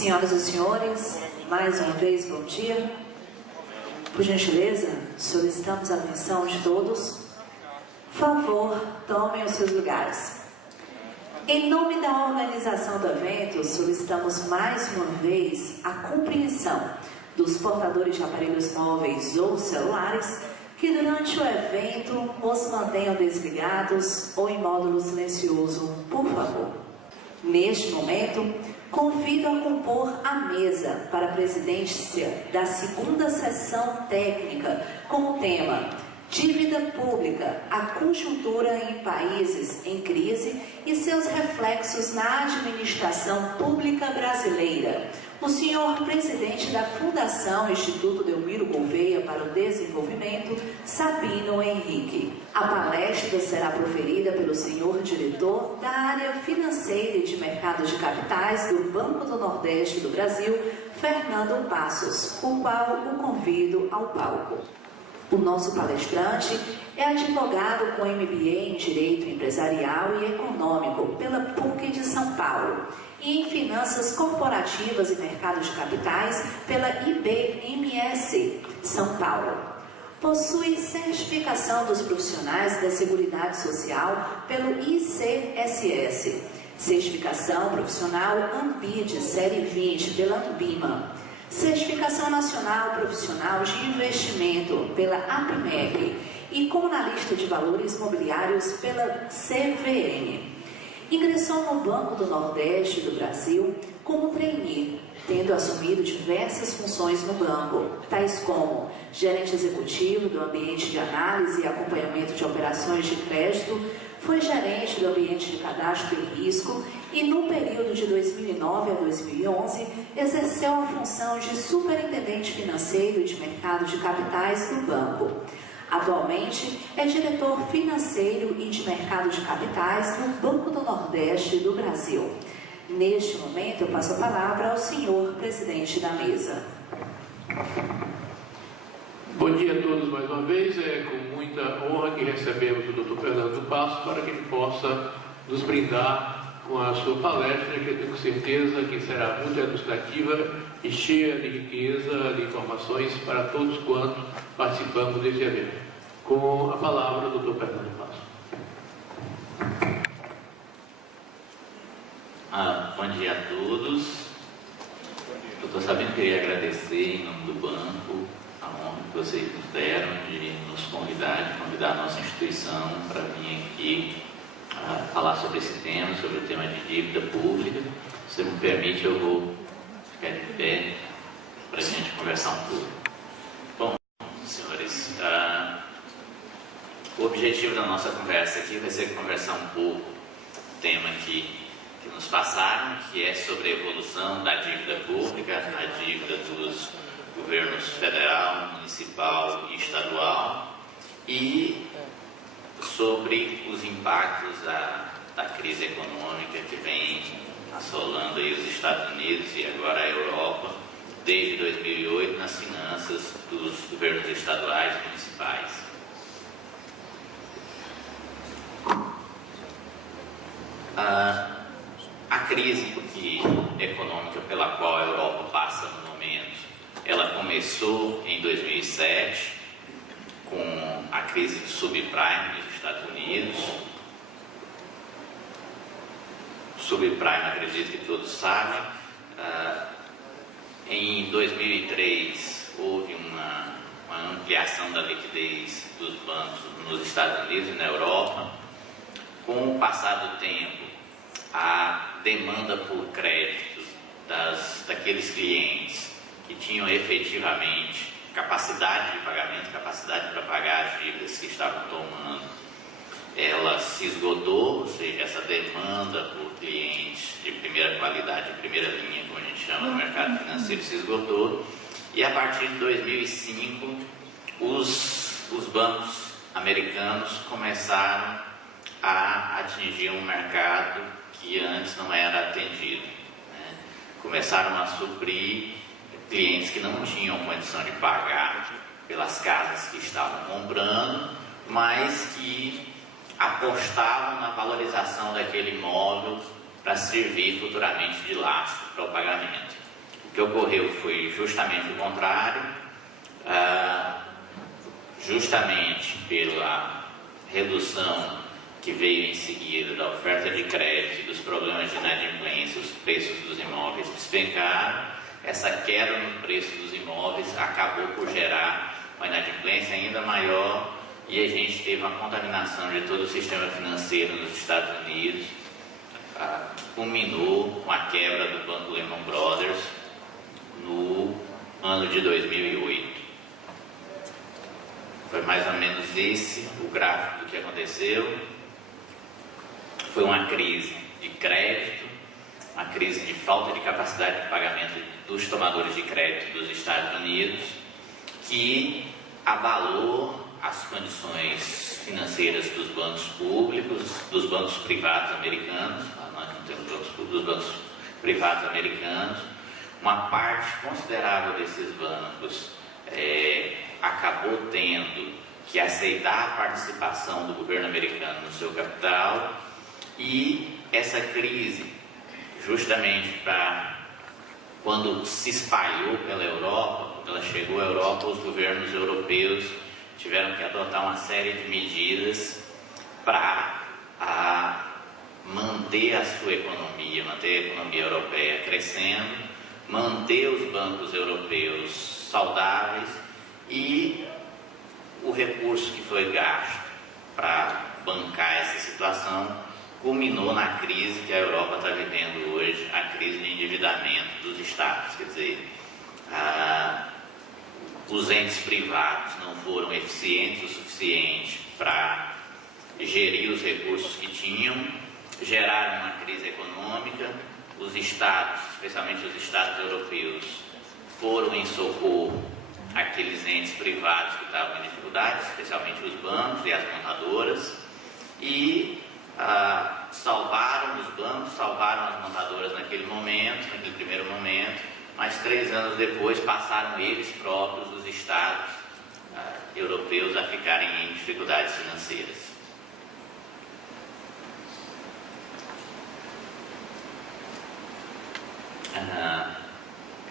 Senhoras e senhores, mais uma vez, bom dia. Por gentileza, solicitamos a atenção de todos. Por favor, tomem os seus lugares. Em nome da organização do evento, solicitamos mais uma vez a compreensão dos portadores de aparelhos móveis ou celulares que durante o evento os mantenham desligados ou em módulo silencioso, por favor. Neste momento, convido a compor a mesa para a presidência da segunda sessão técnica com o tema Dívida Pública, a conjuntura em países em crise e seus reflexos na administração pública brasileira. O senhor presidente da Fundação Instituto Delmiro Gouveia para o Desenvolvimento, Sabino Henrique. A palestra será proferida pelo senhor diretor da área financeira e de mercado de capitais do Banco do Nordeste do Brasil, Fernando Passos, o qual o convido ao palco. O nosso palestrante é advogado com MBA em Direito Empresarial e Econômico pela PUC de São Paulo e em Finanças Corporativas e Mercado de Capitais pela IBMS, São Paulo. Possui certificação dos profissionais da Seguridade Social pelo ICSS, certificação profissional ANBID Série 20 pela ANBIMA, certificação nacional profissional de investimento pela APMEC e como analista de valores imobiliários pela CVM. Ingressou no Banco do Nordeste do Brasil como trainee, tendo assumido diversas funções no banco, tais como gerente executivo do ambiente de análise e acompanhamento de operações de crédito, foi gerente do ambiente de cadastro e risco e, no período de 2009 a 2011, exerceu a função de superintendente financeiro e de mercado de capitais do banco. Atualmente, é diretor financeiro e de mercado de capitais no Banco do Nordeste do Brasil. Neste momento, eu passo a palavra ao senhor presidente da mesa. Bom dia a todos mais uma vez. É com muita honra que recebemos o Dr. Fernando Passos para que ele possa nos brindar com a sua palestra, que eu tenho certeza que será muito ilustrativa e cheia de riqueza de informações para todos quantos participamos desse evento. Com a palavra, o Dr. Fernando Passos. Bom dia a todos. Dr. Sabino, queria agradecer em nome do banco a honra que vocês nos deram de nos convidar a nossa instituição para vir aqui falar sobre esse tema, sobre o tema de dívida pública. Se você me permite, eu vou ficar de pé para a gente conversar um pouco. Bom, senhores, o objetivo da nossa conversa aqui vai ser conversar um pouco o tema que nos passaram, que é sobre a evolução da dívida pública, a dívida dos governos federal, municipal e estadual, e sobre os impactos da crise econômica que vem assolando aí os Estados Unidos e agora a Europa desde 2008 nas finanças dos governos estaduais e municipais. A crise econômica pela qual a Europa passa no momento, ela começou em 2007 com a crise do subprime nos Estados Unidos. Subprime, acredito que todos sabem. Em 2003 houve uma ampliação da liquidez dos bancos nos Estados Unidos e na Europa. Com o passar do tempo, a demanda por crédito daqueles clientes que tinham efetivamente capacidade de pagamento, capacidade para pagar as dívidas que estavam tomando, ela se esgotou, ou seja, essa demanda por clientes de primeira qualidade, de primeira linha, como a gente chama no mercado financeiro, se esgotou. E a partir de 2005, os bancos americanos começaram a atingir um mercado que antes não era atendido, né? Começaram a suprir clientes que não tinham condição de pagar pelas casas que estavam comprando, mas que apostavam na valorização daquele imóvel para servir futuramente de lastro para o pagamento. O que ocorreu foi justamente o contrário, justamente pela redução que veio em seguida da oferta de crédito e dos problemas de inadimplência, os preços dos imóveis despencaram. Essa queda no preço dos imóveis acabou por gerar uma inadimplência ainda maior e a gente teve uma contaminação de todo o sistema financeiro nos Estados Unidos, que culminou com a quebra do Banco Lehman Brothers no ano de 2008. Foi mais ou menos esse o gráfico do que aconteceu. Foi uma crise de crédito, uma crise de falta de capacidade de pagamento dos tomadores de crédito dos Estados Unidos, que abalou as condições financeiras dos bancos públicos, dos bancos privados americanos. Nós não temos bancos públicos, dos bancos privados americanos. Uma parte considerável desses bancos acabou tendo que aceitar a participação do governo americano no seu capital, e essa crise, justamente quando se espalhou pela Europa, quando ela chegou à Europa, os governos europeus tiveram que adotar uma série de medidas para manter a sua economia, manter a economia europeia crescendo, manter os bancos europeus saudáveis, e o recurso que foi gasto para bancar essa situação culminou na crise que a Europa está vivendo hoje, a crise de endividamento dos Estados. Quer dizer, os entes privados não foram eficientes o suficiente para gerir os recursos que tinham, geraram uma crise econômica. Os Estados, especialmente os Estados europeus, foram em socorro àqueles entes privados que estavam em dificuldade, especialmente os bancos e as montadoras, e salvaram os bancos, salvaram as montadoras naquele primeiro momento, mas 3 anos depois passaram eles próprios, os Estados europeus, a ficarem em dificuldades financeiras.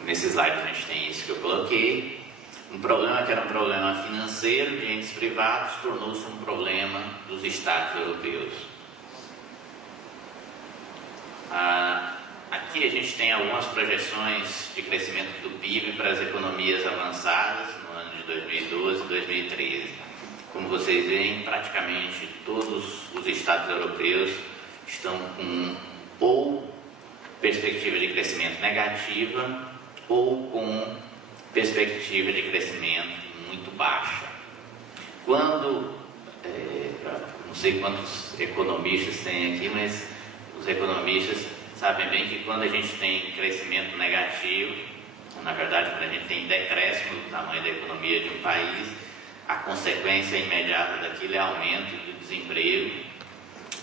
Nesse slide a gente tem isso que eu coloquei. Um problema que era um problema financeiro de entes privados tornou-se um problema dos Estados europeus. Aqui a gente tem algumas projeções de crescimento do PIB para as economias avançadas no ano de 2012 e 2013. Como vocês veem, praticamente todos os Estados europeus estão com ou perspectiva de crescimento negativa ou com perspectiva de crescimento muito baixa. Quando, não sei quantos economistas tem aqui, mas os economistas sabem bem que quando a gente tem crescimento negativo, na verdade quando a gente tem decréscimo do tamanho da economia de um país, a consequência imediata daquilo é aumento do desemprego,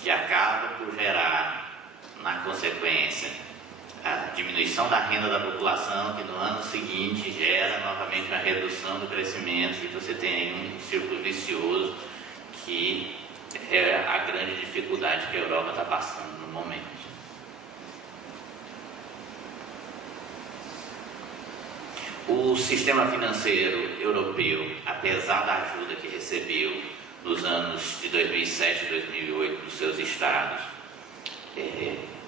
que acaba por gerar, na consequência, a diminuição da renda da população, que no ano seguinte gera novamente uma redução do crescimento, e você tem aí um círculo vicioso que é a grande dificuldade que a Europa está passando no momento. O sistema financeiro europeu, apesar da ajuda que recebeu nos anos de 2007 e 2008 dos seus estados,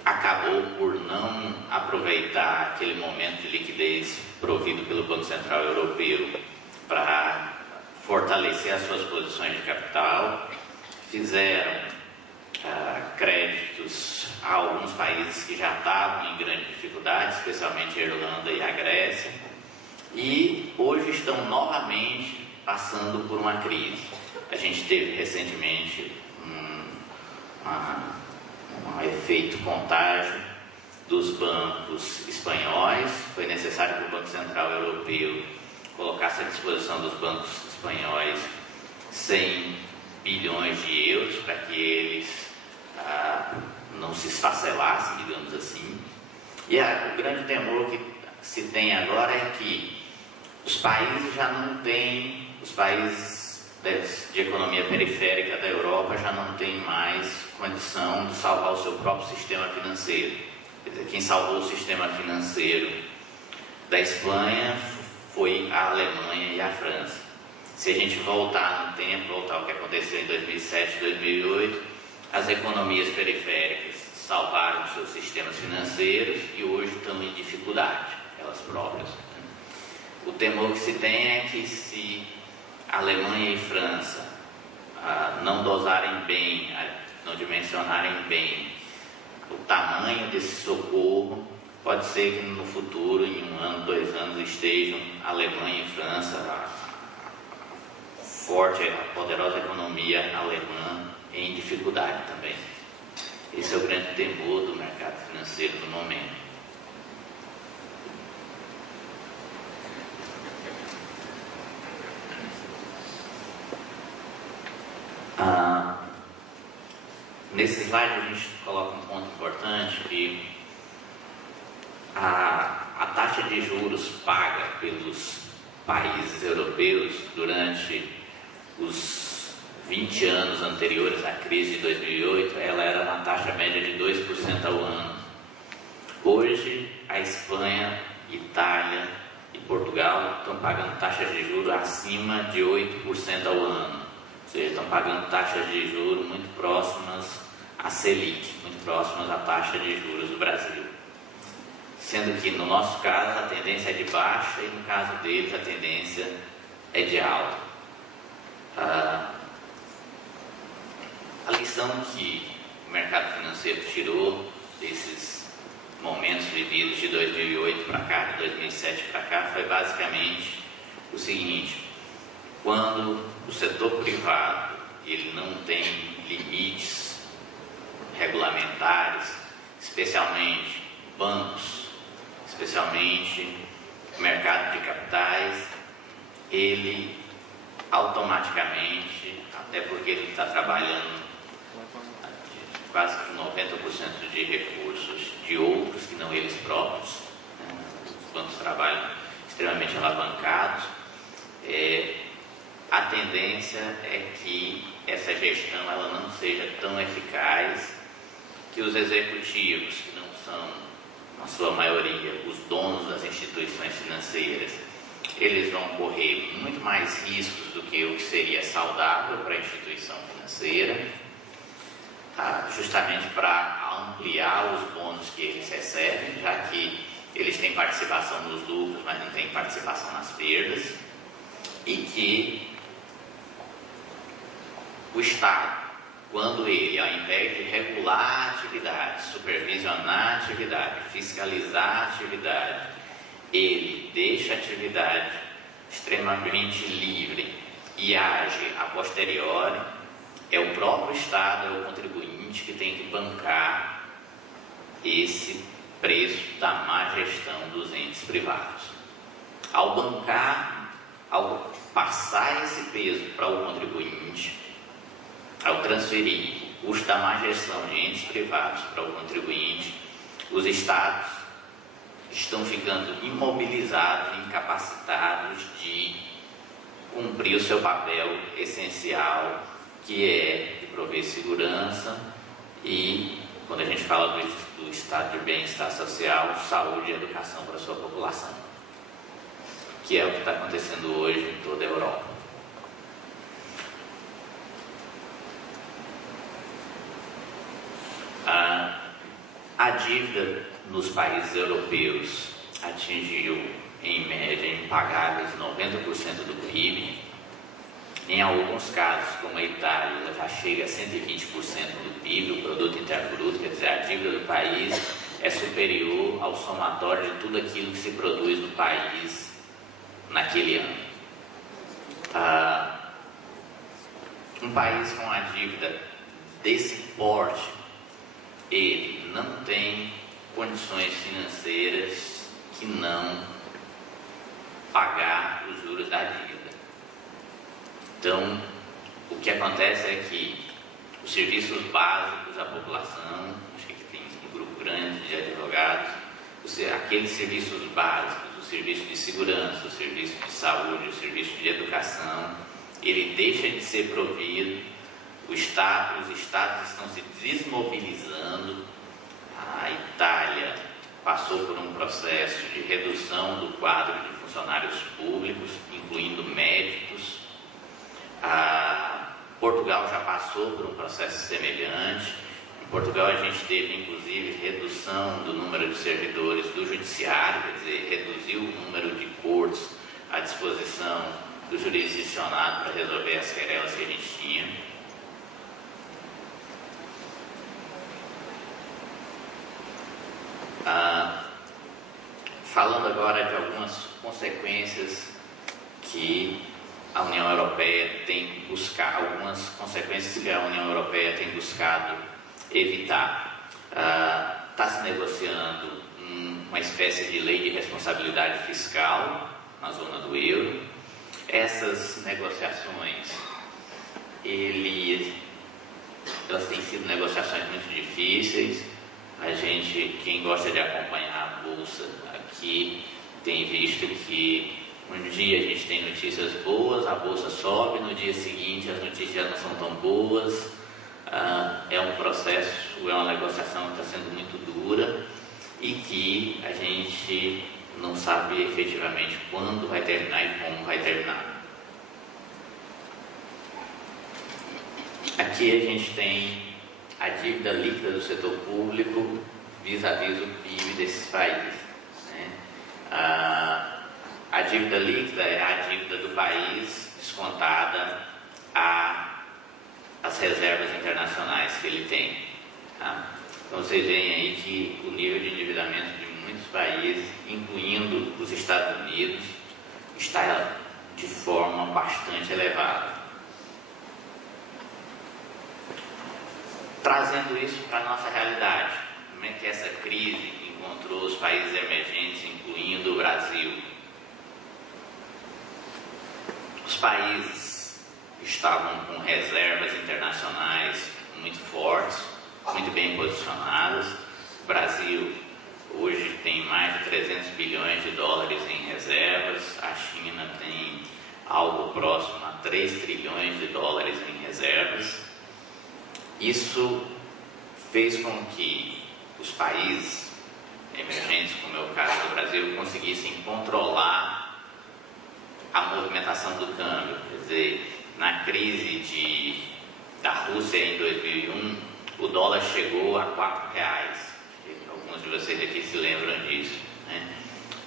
acabou por não aproveitar aquele momento de liquidez provido pelo Banco Central Europeu para fortalecer as suas posições de capital. Fizeram créditos a alguns países que já estavam em grande dificuldade, especialmente a Irlanda e a Grécia, e hoje estão novamente passando por uma crise. A gente teve recentemente um efeito contágio dos bancos espanhóis. Foi necessário que o Banco Central Europeu colocasse à disposição dos bancos espanhóis 100 bilhões de euros para que eles não se esfacelassem, digamos assim. E o grande temor que se tem agora é que os países já não têm, os países de economia periférica da Europa já não têm mais condição de salvar o seu próprio sistema financeiro. Quer dizer, quem salvou o sistema financeiro da Espanha foi a Alemanha e a França. Se a gente voltar no tempo, voltar ao que aconteceu em 2007, 2008, as economias periféricas salvaram seus sistemas financeiros e hoje estão em dificuldade, elas próprias. O temor que se tem é que se a Alemanha e França não dosarem bem, não dimensionarem bem o tamanho desse socorro, pode ser que no futuro, em 1 ano, 2 anos, estejam a Alemanha e França, a forte, a poderosa economia alemã, em dificuldade também. Esse é o grande temor do mercado financeiro no momento. Nesse slide a gente coloca um ponto importante, que a taxa de juros paga pelos países europeus durante os 20 anos anteriores à crise de 2008, ela era uma taxa média de 2% ao ano. Hoje, a Espanha, Itália e Portugal estão pagando taxas de juros acima de 8% ao ano. Ou seja, estão pagando taxas de juros muito próximas à Selic, muito próximas à taxa de juros do Brasil. Sendo que, no nosso caso, a tendência é de baixa e, no caso deles, a tendência é de alta. A lição que o mercado financeiro tirou desses momentos vividos de 2008 para cá, de 2007 para cá, foi basicamente o seguinte: quando o setor privado ele não tem limites regulamentares, especialmente bancos, especialmente mercado de capitais, ele automaticamente, até porque ele está trabalhando quase que 90% de recursos de outros que não eles próprios, né? Os bancos trabalham extremamente alavancados. A tendência é que essa gestão ela não seja tão eficaz, que os executivos, que não são, na sua maioria, os donos das instituições financeiras, eles vão correr muito mais riscos do que o que seria saudável para a instituição financeira, justamente para ampliar os bônus que eles recebem, já que eles têm participação nos lucros, mas não têm participação nas perdas, e que o Estado, quando ele, ao invés de regular a atividade, supervisionar a atividade, fiscalizar a atividade, ele deixa a atividade extremamente livre e age a posteriori, é o próprio Estado, é o contribuinte que tem que bancar esse preço da má gestão dos entes privados. Ao bancar, ao passar esse peso para o contribuinte, ao transferir o custo da má gestão de entes privados para o contribuinte, os Estados estão ficando imobilizados, incapacitados de cumprir o seu papel essencial, que é de prover segurança e, quando a gente fala do estado de bem-estar social, saúde e educação para a sua população, que é o que está acontecendo hoje em toda a Europa. A dívida nos países europeus atingiu, em média, impagáveis 90% do PIB. Em alguns casos, como a Itália, ela já chega a 120% do PIB, o produto interno bruto, quer dizer, a dívida do país é superior ao somatório de tudo aquilo que se produz no país naquele ano. Um país com a dívida desse porte, ele não tem condições financeiras que não pagar os juros da dívida. Então, o que acontece é que os serviços básicos da população, acho que tem um grupo grande de advogados, aqueles serviços básicos, o serviço de segurança, o serviço de saúde, o serviço de educação, ele deixa de ser provido, os estados estão se desmobilizando, a Itália passou por um processo de redução do quadro de funcionários públicos, incluindo médicos. Portugal já passou por um processo semelhante. Em Portugal a gente teve, inclusive, redução do número de servidores do judiciário, quer dizer, reduziu o número de cortes à disposição do jurisdicionado para resolver as querelas que a gente tinha. Falando agora de algumas consequências que a União Europeia tem buscado, algumas consequências que a União Europeia tem buscado evitar. Está se negociando uma espécie de lei de responsabilidade fiscal na zona do euro. Essas negociações, elas têm sido negociações muito difíceis. Quem gosta de acompanhar a Bolsa aqui, tem visto que um dia a gente tem notícias boas, a Bolsa sobe, no dia seguinte as notícias não são tão boas. É um processo, é uma negociação que está sendo muito dura e que a gente não sabe efetivamente quando vai terminar e como vai terminar. Aqui a gente tem a dívida líquida do setor público vis-à-vis o PIB desses países, né? A dívida líquida é a dívida do país descontada as reservas internacionais que ele tem. Tá? Então vocês veem aí que o nível de endividamento de muitos países, incluindo os Estados Unidos, está de forma bastante elevada. Trazendo isso para a nossa realidade, como é que essa crise encontrou os países emergentes, incluindo o Brasil? Os países estavam com reservas internacionais muito fortes, muito bem posicionadas. O Brasil hoje tem mais de 300 bilhões de dólares em reservas, a China tem algo próximo a 3 trilhões de dólares em reservas. Isso fez com que os países emergentes, como é o caso do Brasil, conseguissem controlar a movimentação do câmbio. Quer dizer, na crise da Rússia em 2001, o dólar chegou a R$4. Alguns de vocês aqui se lembram disso, né?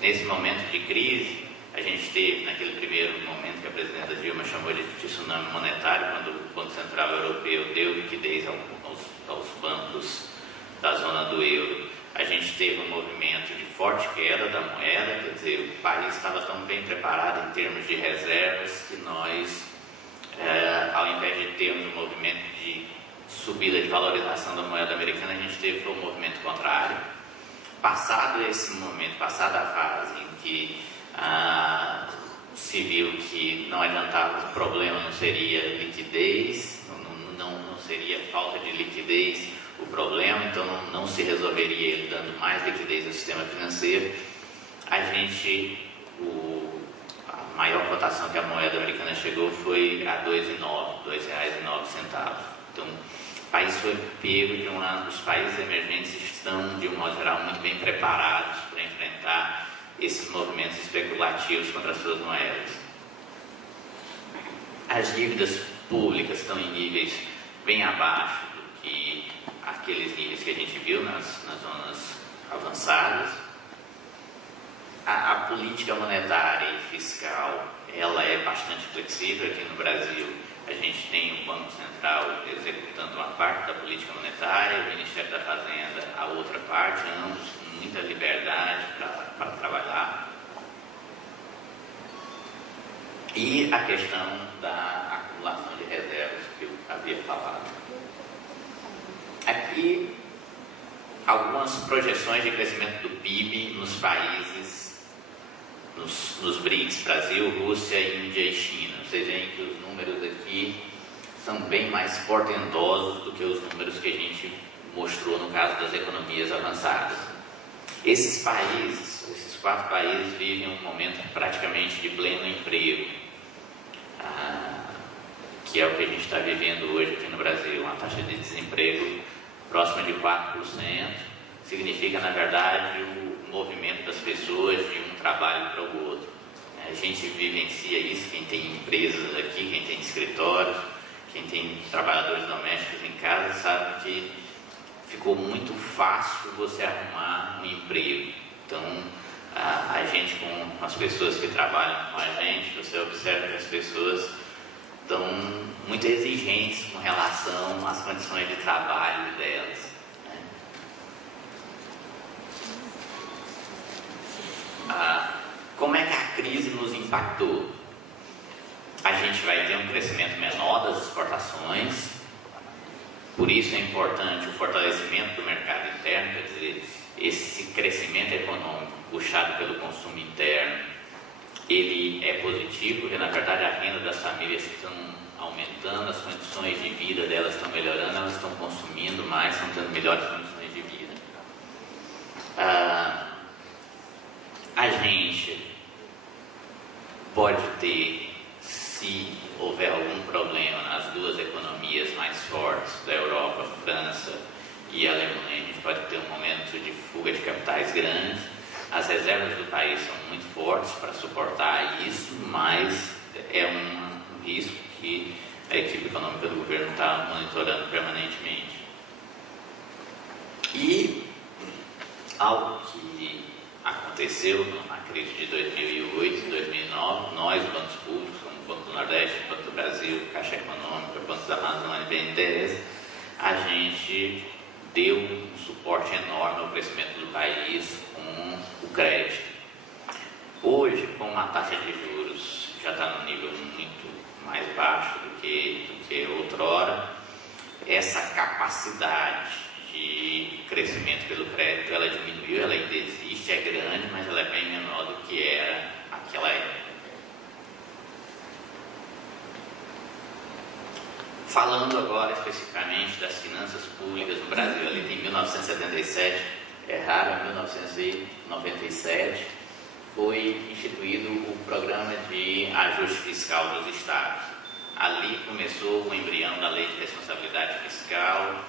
Nesse momento de crise, a gente teve, naquele primeiro momento que a presidenta Dilma chamou de tsunami monetário, quando o Banco Central Europeu deu liquidez aos bancos da zona do euro, a gente teve um movimento de forte queda da moeda, quer dizer, o país estava tão bem preparado em termos de reservas que nós, ao invés de termos um movimento de subida de valorização da moeda americana, a gente teve um movimento contrário. Passado esse momento, passada a fase em que se viu que não adiantava, o problema não seria liquidez, não seria falta de liquidez o problema, então não se resolveria ele dando mais liquidez ao sistema financeiro. A maior cotação que a moeda americana chegou foi a R$2,09. Então, o país foi pego os países emergentes estão, de um modo geral, muito bem preparados para enfrentar esses movimentos especulativos contra as suas moedas. As dívidas públicas estão em níveis bem abaixo do que aqueles níveis que a gente viu nas zonas avançadas. A política monetária e fiscal, ela é bastante flexível. Aqui no Brasil, a gente tem o Banco Central executando uma parte da política monetária, o Ministério da Fazenda a outra parte, ambos com muita liberdade para trabalhar. E a questão da acumulação de reservas que eu havia falado. Aqui, algumas projeções de crescimento do PIB nos países, nos BRICS, Brasil, Rússia, Índia e China. Vocês veem que os números aqui são bem mais portentosos do que os números que a gente mostrou no caso das economias avançadas. Esses 4 países vivem um momento praticamente de pleno emprego, que é o que a gente está vivendo hoje aqui no Brasil, uma taxa de desemprego próxima de 4%. significa, na verdade, o movimento das pessoas de um trabalho para o outro. A gente vivencia isso, quem tem empresas aqui, quem tem escritórios, quem tem trabalhadores domésticos em casa, sabe que ficou muito fácil você arrumar um emprego. Então, a gente, com as pessoas que trabalham com a gente, você observa que as pessoas estão muito exigentes com relação às condições de trabalho delas. Como é que a crise nos impactou? A gente vai ter um crescimento menor das exportações, por isso é importante o fortalecimento do mercado interno, quer dizer, esse crescimento econômico puxado pelo consumo interno, ele é positivo, porque na verdade a renda das famílias estão aumentando, as condições de vida delas estão melhorando, elas estão consumindo mais, estão tendo melhores condições de vida. A gente pode ter, se houver algum problema nas duas economias mais fortes da Europa, França e Alemanha, a gente pode ter um momento de fuga de capitais grande. As reservas do país são muito fortes para suportar isso, mas é um risco que a equipe econômica do governo está monitorando permanentemente. E algo que aconteceu na crise de 2008 e 2009, nós, bancos públicos, como o Banco do Nordeste, o Banco do Brasil, Caixa Econômica, Banco da Amazônia e BNDES, a gente deu um suporte enorme ao crescimento do país com o crédito. Hoje, como a taxa de juros já está num nível muito mais baixo do que outrora, essa capacidade de crescimento pelo crédito, ela diminuiu, ela ainda existe, é grande, mas ela é bem menor do que era naquela época. Falando agora especificamente das finanças públicas no Brasil, ali em 1977, é raro, em 1997, foi instituído o Programa de Ajuste Fiscal dos Estados. Ali começou o embrião da Lei de Responsabilidade Fiscal,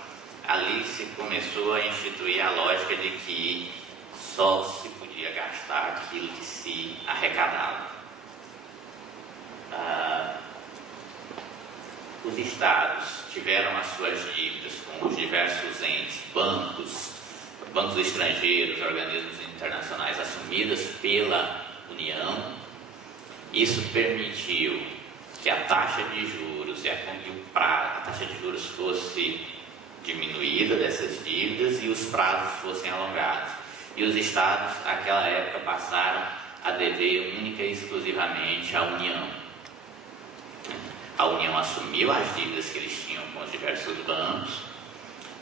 ali se começou a instituir a lógica de que só se podia gastar aquilo que se arrecadava. Os estados tiveram as suas dívidas com os diversos entes, bancos estrangeiros, organismos internacionais assumidas pela União. Isso permitiu que a taxa de juros e a taxa de juros fosse diminuída dessas dívidas e os prazos fossem alongados. E os estados, naquela época, passaram a dever única e exclusivamente à União. A União assumiu as dívidas que eles tinham com os diversos bancos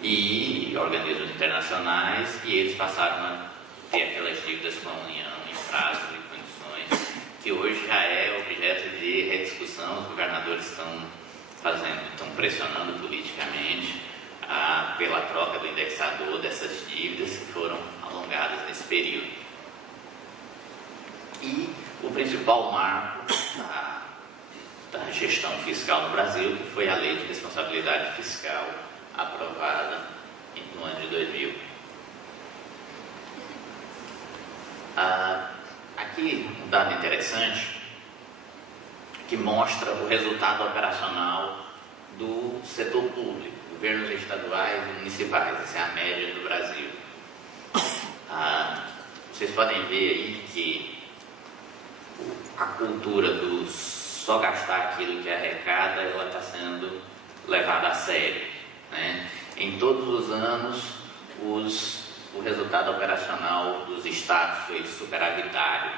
e organismos internacionais, e eles passaram a ter aquelas dívidas com a União em prazos e condições que hoje já é objeto de rediscussão. Os governadores estão pressionando politicamente pela troca do indexador dessas dívidas que foram alongadas nesse período. E o principal marco da gestão fiscal no Brasil, que foi a Lei de Responsabilidade Fiscal, aprovada no ano de 2000. Aqui um dado interessante que mostra o resultado operacional do setor público, governos estaduais e municipais. Essa é a média do Brasil. Vocês podem ver aí que a cultura dos só gastar aquilo que arrecada, ela está sendo levada a sério, né? Em todos os anos, o resultado operacional dos estados foi superavitário.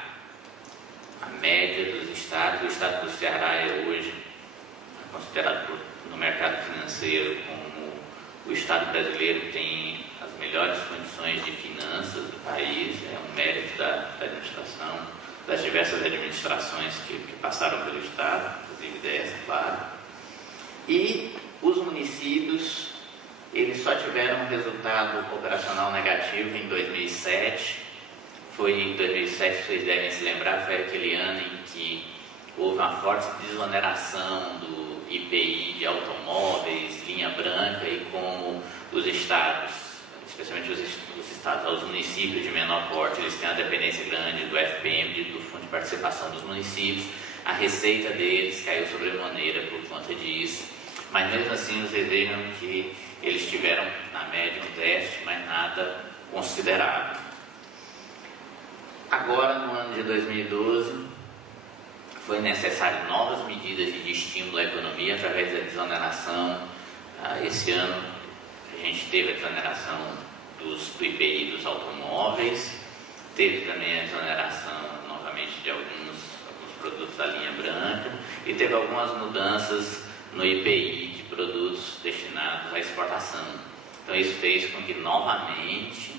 A média dos estados, o estado do Ceará é hoje considerado no mercado financeiro como o estado brasileiro que tem as melhores condições de finanças do país, é um mérito da administração, das diversas administrações que passaram pelo estado, inclusive dessa, claro. E os municípios, eles só tiveram um resultado operacional negativo em 2007. Foi em 2007, vocês devem se lembrar, foi aquele ano em que houve uma forte desoneração do IPI de automóveis, linha branca, e como os estados especialmente os estados, aos municípios de menor porte, eles têm uma dependência grande do FPM, do Fundo de Participação dos Municípios. A receita deles caiu sobremaneira por conta disso, mas mesmo assim vocês vejam que eles tiveram, na média, um déficit, mas nada considerável. Agora, no ano de 2012, foi necessário novas medidas de estímulo à economia através da desoneração. Esse ano a gente teve a desoneração do IPI dos automóveis, teve também a desoneração novamente de alguns produtos da linha branca e teve algumas mudanças no IPI de produtos destinados à exportação. Então isso fez com que novamente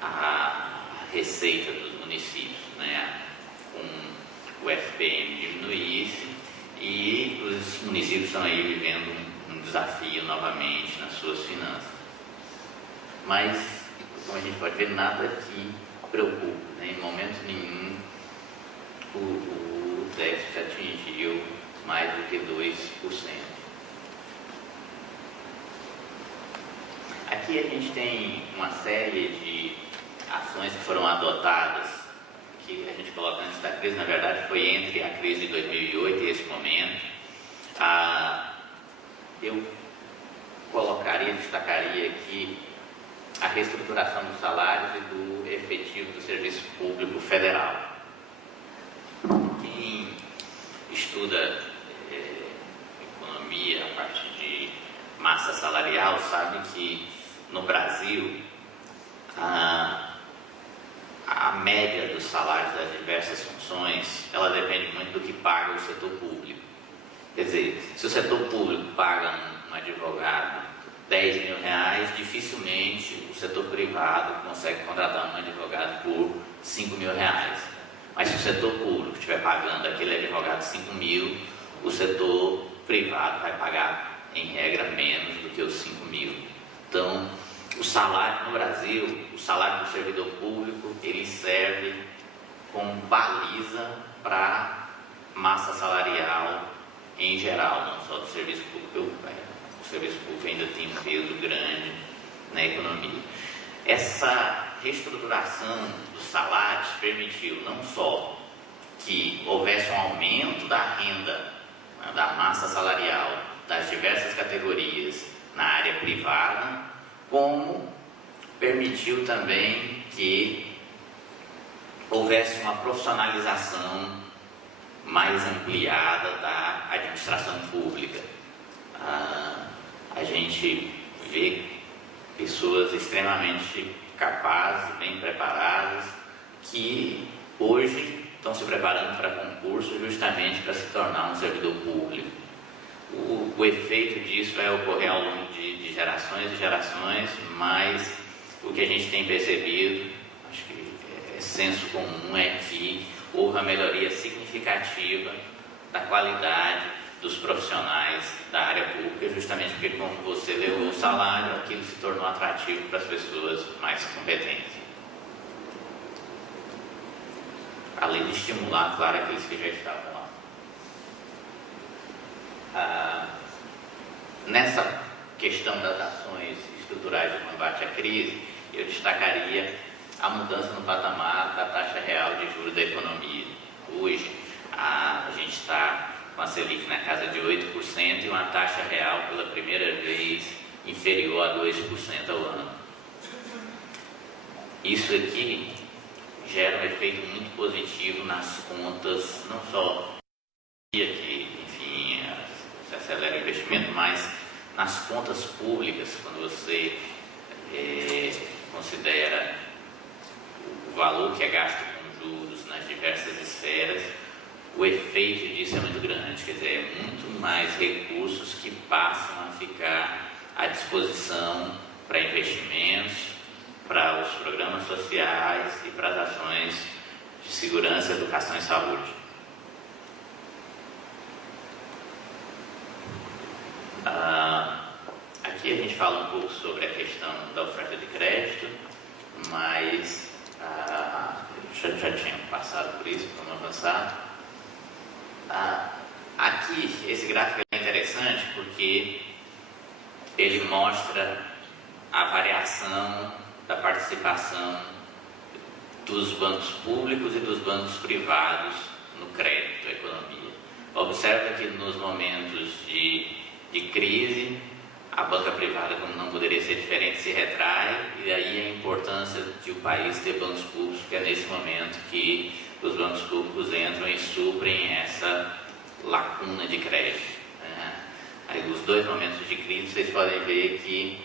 a receita dos municípios, com o FPM diminuísse, e os municípios estão aí vivendo um desafio novamente nas suas finanças. Mas, como a gente pode ver, nada que preocupa, em momento nenhum o déficit atingiu mais do que 2%. Aqui a gente tem uma série de ações que foram adotadas, que a gente coloca antes da crise, na verdade foi entre a crise de 2008 e esse momento. Eu destacaria aqui a reestruturação dos salários e do efetivo do Serviço Público Federal. Quem estuda economia, a parte de massa salarial, sabe que no Brasil a média dos salários das diversas funções, ela depende muito do que paga o setor público. Quer dizer, se o setor público paga um advogado 10 mil reais, dificilmente o setor privado consegue contratar um advogado por 5 mil reais. Mas se o setor público estiver pagando aquele advogado 5 mil, o setor privado vai pagar, em regra, menos do que os 5 mil. Então, o salário no Brasil, o salário do servidor público, ele serve como baliza para massa salarial em geral, não só do serviço público. O serviço público ainda tem um peso grande na economia. Essa reestruturação dos salários permitiu não só que houvesse um aumento da renda, da massa salarial das diversas categorias na área privada, como permitiu também que houvesse uma profissionalização mais ampliada da administração pública. A gente vê pessoas extremamente capazes, bem preparadas, que hoje estão se preparando para concurso justamente para se tornar um servidor público. O efeito disso vai ocorrer ao longo de gerações e gerações, mas o que a gente tem percebido, acho que é senso comum, é que houve uma melhoria significativa da qualidade dos profissionais da área pública, justamente porque, como você levou o salário, aquilo se tornou atrativo para as pessoas mais competentes. Além de estimular, claro, aqueles que já estavam lá. Nessa questão das ações estruturais de combate à crise, eu destacaria a mudança no patamar da taxa real de juros da economia. Hoje, a gente está com a Selic na casa de 8% e uma taxa real pela primeira vez inferior a 2% ao ano. Isso aqui gera um efeito muito positivo nas contas, não só que, enfim, se acelera o investimento, mas nas contas públicas, quando você considera o valor que é gasto com juros nas diversas esferas, o efeito disso é muito grande, quer dizer, é muito mais recursos que passam a ficar à disposição para investimentos, para os programas sociais e para as ações de segurança, educação e saúde. Aqui a gente fala um pouco sobre a questão da oferta de crédito, mas já tinha passado por isso, vamos avançar. Aqui, esse gráfico é interessante porque ele mostra a variação da participação dos bancos públicos e dos bancos privados no crédito à economia. Observa que nos momentos de crise, a banca privada, como não poderia ser diferente, se retrai, e aí a importância de o país ter bancos públicos, porque é nesse momento que os bancos públicos entram e suprem essa lacuna de crédito. Aí, os dois momentos de crise, vocês podem ver que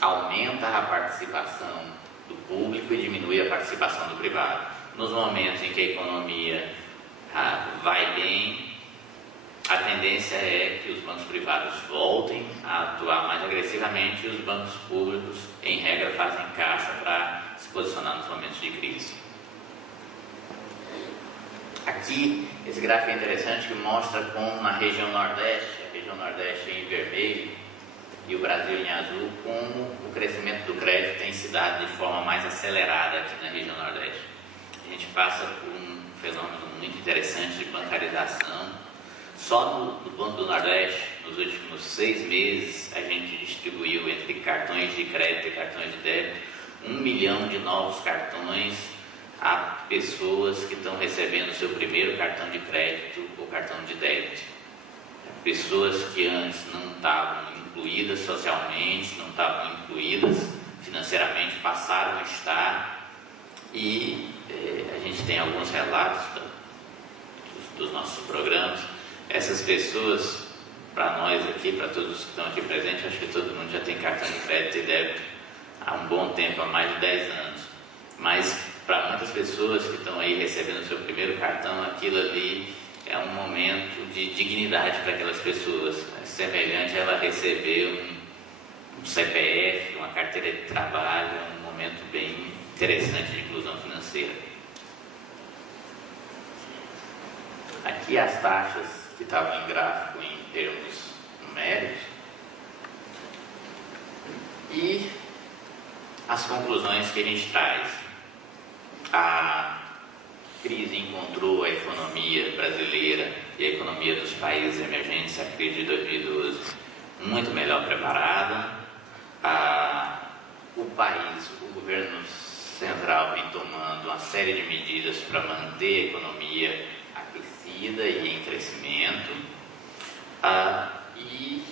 aumenta a participação do público e diminui a participação do privado. Nos momentos em que a economia vai bem, a tendência é que os bancos privados voltem a atuar mais agressivamente e os bancos públicos, em regra, fazem caixa para se posicionar nos momentos de crise. Aqui, esse gráfico é interessante, que mostra como na região Nordeste, a região Nordeste em vermelho e o Brasil em azul, como o crescimento do crédito tem se dado de forma mais acelerada aqui na região Nordeste. A gente passa por um fenômeno muito interessante de bancarização. Só no Banco do Nordeste, nos últimos 6 meses, a gente distribuiu entre cartões de crédito e cartões de débito 1 milhão de novos cartões a pessoas que estão recebendo o seu primeiro cartão de crédito ou cartão de débito. Pessoas que antes não estavam incluídas socialmente, não estavam incluídas financeiramente, passaram a estar, e a gente tem alguns relatos dos nossos programas. Essas pessoas, para nós aqui, para todos que estão aqui presentes, acho que todo mundo já tem cartão de crédito e débito há um bom tempo, há mais de 10 anos. Mas para muitas pessoas que estão aí recebendo o seu primeiro cartão, aquilo ali é um momento de dignidade para aquelas pessoas. É semelhante a ela receber um CPF, uma carteira de trabalho, é um momento bem interessante de inclusão financeira. Aqui as taxas que estavam em gráfico em termos numéricos e as conclusões que a gente traz. A crise encontrou a economia brasileira e a economia dos países emergentes, a crise de 2012, muito melhor preparada. O país, o governo central vem tomando uma série de medidas para manter a economia aquecida e em crescimento, e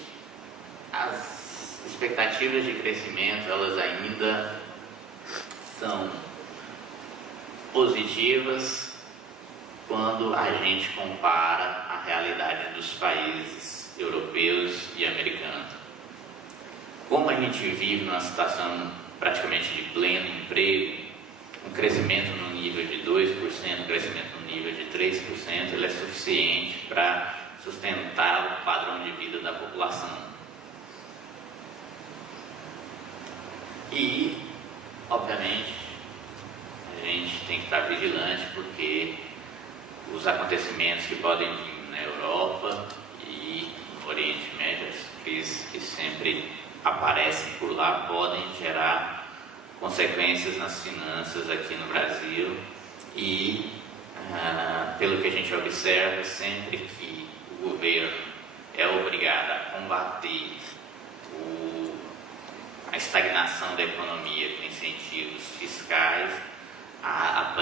as expectativas de crescimento, elas ainda são positivas quando a gente compara a realidade dos países europeus e americanos. Como a gente vive numa situação praticamente de pleno emprego, um crescimento no nível de 2%, um crescimento no nível de 3%, ele é suficiente para sustentar o padrão de vida da população. E, obviamente, a gente tem que estar vigilante, porque os acontecimentos que podem vir na Europa e no Oriente Médio, as crises que sempre aparecem por lá, podem gerar consequências nas finanças aqui no Brasil. E, pelo que a gente observa, sempre que o governo é obrigado a combater a estagnação da economia com incentivos fiscais, a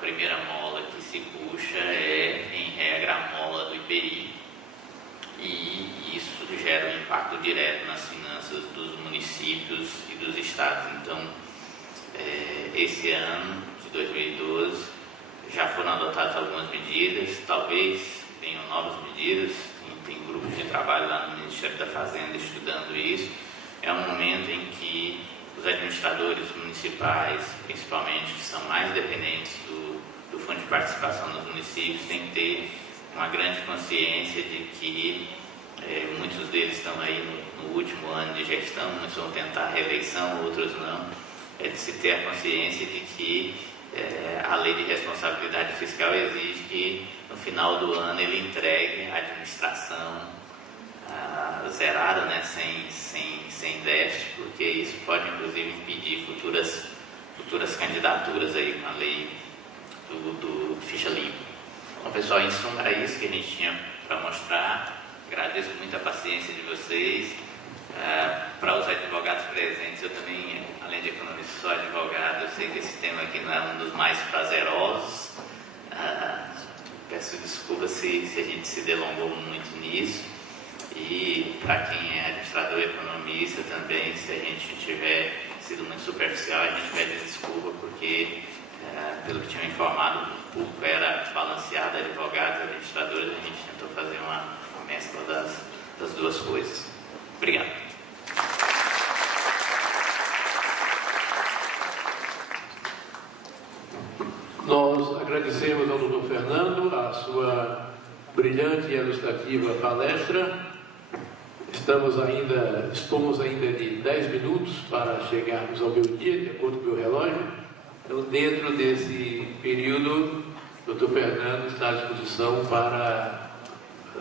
primeira mola que se puxa é, em regra, a mola do IPI, e isso gera um impacto direto nas finanças dos municípios e dos estados. Então, esse ano de 2012 já foram adotadas algumas medidas, talvez venham novas medidas, tem grupos de trabalho lá no Ministério da Fazenda estudando isso. É um momento em que os administradores municipais, principalmente, que são mais dependentes do Fundo de Participação dos municípios, têm que ter uma grande consciência de que muitos deles estão aí no último ano de gestão, muitos vão tentar a reeleição, outros não. É de se ter a consciência de que a lei de responsabilidade fiscal exige que no final do ano ele entregue a administração zerada, né, sem déficit, porque isso pode inclusive impedir futuras candidaturas aí com a lei do ficha limpa. Bom, pessoal, em suma, era isso que a gente tinha para mostrar. Agradeço muito a paciência de vocês Para os advogados presentes, eu também, além de economista, sou advogado. Eu sei que esse tema aqui não é um dos mais prazerosos. Peço desculpas se a gente se delongou muito nisso. E para quem é administrador e economista também, se a gente tiver sido muito superficial, a gente pede desculpa, porque, pelo que tinham informado, o público era balanceado, advogados e administradores. A gente tentou fazer uma mescla das duas coisas. Obrigado. Nós agradecemos ao Dr. Fernando a sua brilhante e ilustrativa palestra. Estamos ainda de 10 minutos para chegarmos ao meio-dia, de acordo com o meu relógio. Então, dentro desse período, o Dr. Fernando está à disposição para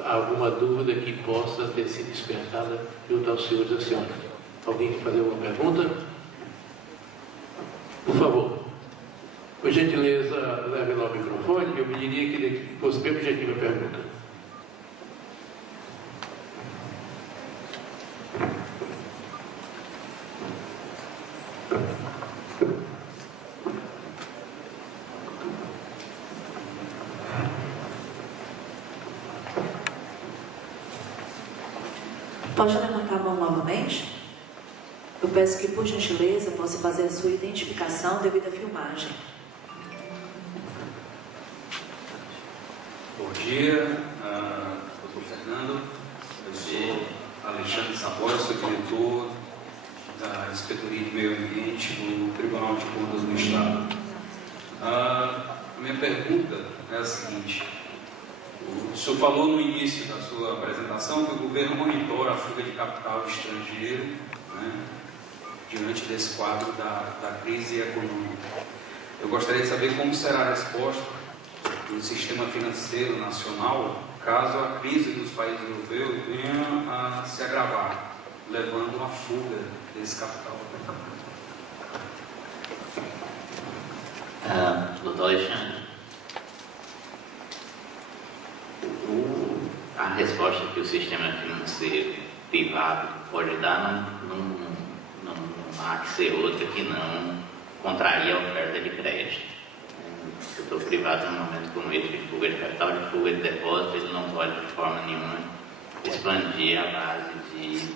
alguma dúvida que possa ter sido despertada junto aos senhores e às senhoras. Alguém quer fazer alguma pergunta? Por favor. Por gentileza, leve lá o microfone. Eu pediria que fosse bem objetiva a pergunta. Pode levantar a mão novamente? Eu peço que, por gentileza, possa fazer a sua identificação devido à filmagem. Bom dia, Dr. Fernando. Eu sou Alexandre Savoia, sou diretor da Inspetoria de Meio Ambiente do Tribunal de Contas do Estado. A minha pergunta é a seguinte: o senhor falou no início da sua apresentação que o governo monitora a fuga de capital estrangeiro, né, diante desse quadro da crise econômica. Eu gostaria de saber como será a resposta do sistema financeiro nacional caso a crise dos países europeus venha a se agravar, levando à fuga desse capital. Doutor Alexandre, a resposta que o sistema financeiro privado pode dar não há que ser outra que não contrair a oferta de crédito. O setor privado, num momento como esse, de fuga de capital, de fuga de depósito, ele não pode de forma nenhuma expandir a base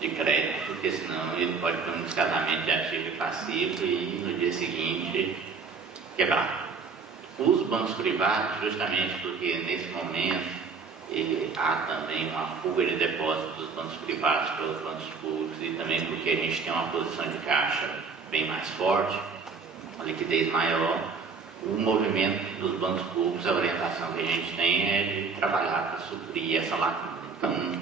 de crédito, porque senão ele pode ter um descasamento de ativo e passivo e no dia seguinte quebrar. Os bancos privados, justamente porque nesse momento há também uma fuga de depósitos dos bancos privados pelos bancos públicos e também porque a gente tem uma posição de caixa bem mais forte, uma liquidez maior, o movimento dos bancos públicos, a orientação que a gente tem é de trabalhar para suprir essa lacuna. Então,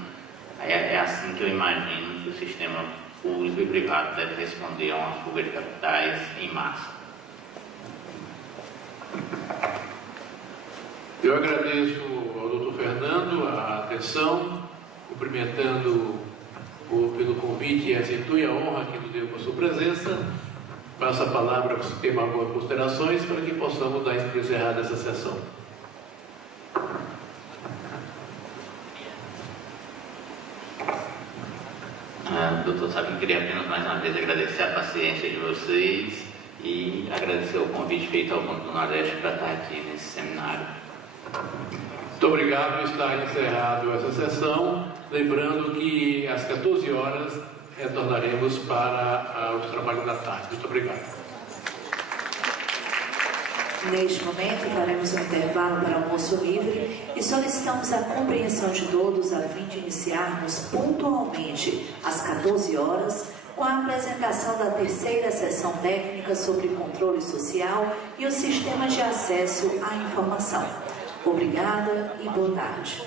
é assim que eu imagino que o sistema público e privado deve responder a uma fuga de capitais em massa. Eu agradeço ao Dr. Fernando a atenção, cumprimentando pelo convite e acentua a honra que nos deu com a sua presença. Passo a palavra para ter algumas considerações para que possamos dar encerrada essa sessão. Doutor Sabino, queria apenas mais uma vez agradecer a paciência de vocês e agradecer o convite feito ao Banco do Nordeste para estar aqui nesse seminário. Muito obrigado, está encerrado essa sessão. Lembrando que às 14 horas retornaremos para os trabalhos da tarde. Muito obrigado. Neste momento, faremos um intervalo para almoço livre e solicitamos a compreensão de todos a fim de iniciarmos pontualmente às 14 horas com a apresentação da terceira sessão técnica sobre controle social e o sistema de acesso à informação. Obrigada e boa tarde.